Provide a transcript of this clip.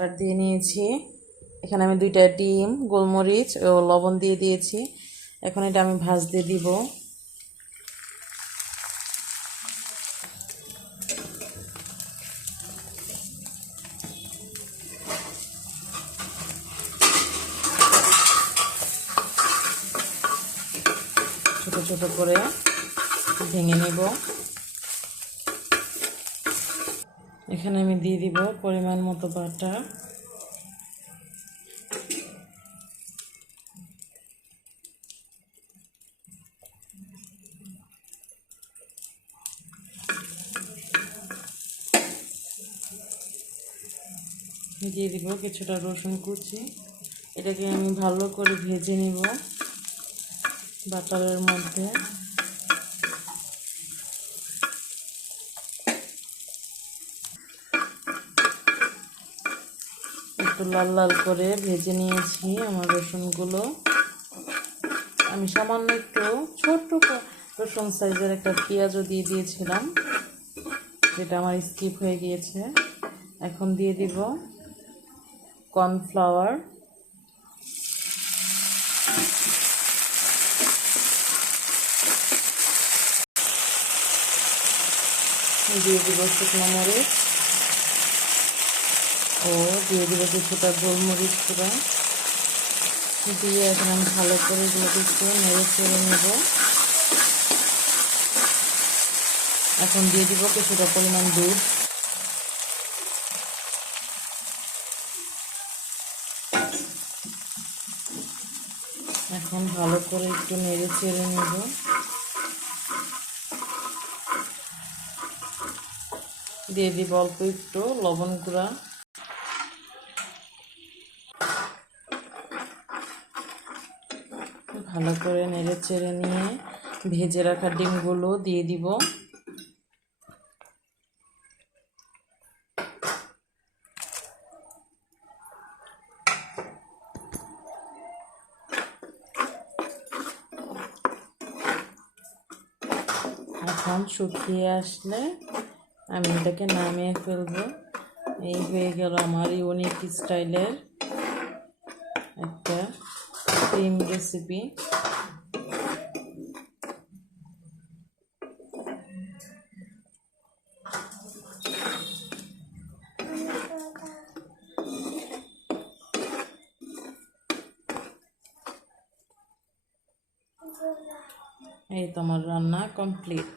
আর দিয়ে নিয়েছি। এখানে আমি দুইটা ডিম, গোলমরিচ ও লবণ দিয়ে দিয়েছি। এখন এটা আমি ভাজতে দিব। ছোট ছোট করে ভেঙে নেব। এখানে আমি দিয়ে দিব পরিমাণ মতো বাটা। দিয়ে দিব কিছুটা রসুন কুচি। এটাকে আমি ভালো করে ভেজে নিব বাটারের মধ্যে। একটু লাল লাল করে ভেজে নিয়েছি আমার রসুনগুলো। আমি সামান্য একটু ছোট্ট রসুন সাইজের একটা পেঁয়াজও দিয়ে দিয়েছিলাম, যেটা আমার স্কিপ হয়ে গিয়েছে। এখন দিয়ে দিব কর্নফ্লাওয়ার। দিয়ে দিব শুকনো মরিচ। ও দিয়ে দিব কিছুটা গোলমরিচ পুরা দিয়ে এখন আমি ভালো করে এগুলোকে একটু নেড়ে চেড়ে নেব। এখন দিয়ে দিব কিছুটা পরিমাণ দুধ। এখন ভালো করে একটু নেড়ে চেড়ে নেব। দিয়ে দিব অল্প একটু লবণ গুঁড়া। ভালো করে নেড়ে চেড়ে নিয়ে ভেজে রাখা ডিমগুলো দিয়ে দিব। এখন শুকিয়ে আসলে আমি এটাকে নামিয়ে ফেলব। এই হয়ে গেল আমার ইউনিক স্টাইলের ক্রিম রেসিপি এই তোমার রান্না কমপ্লিট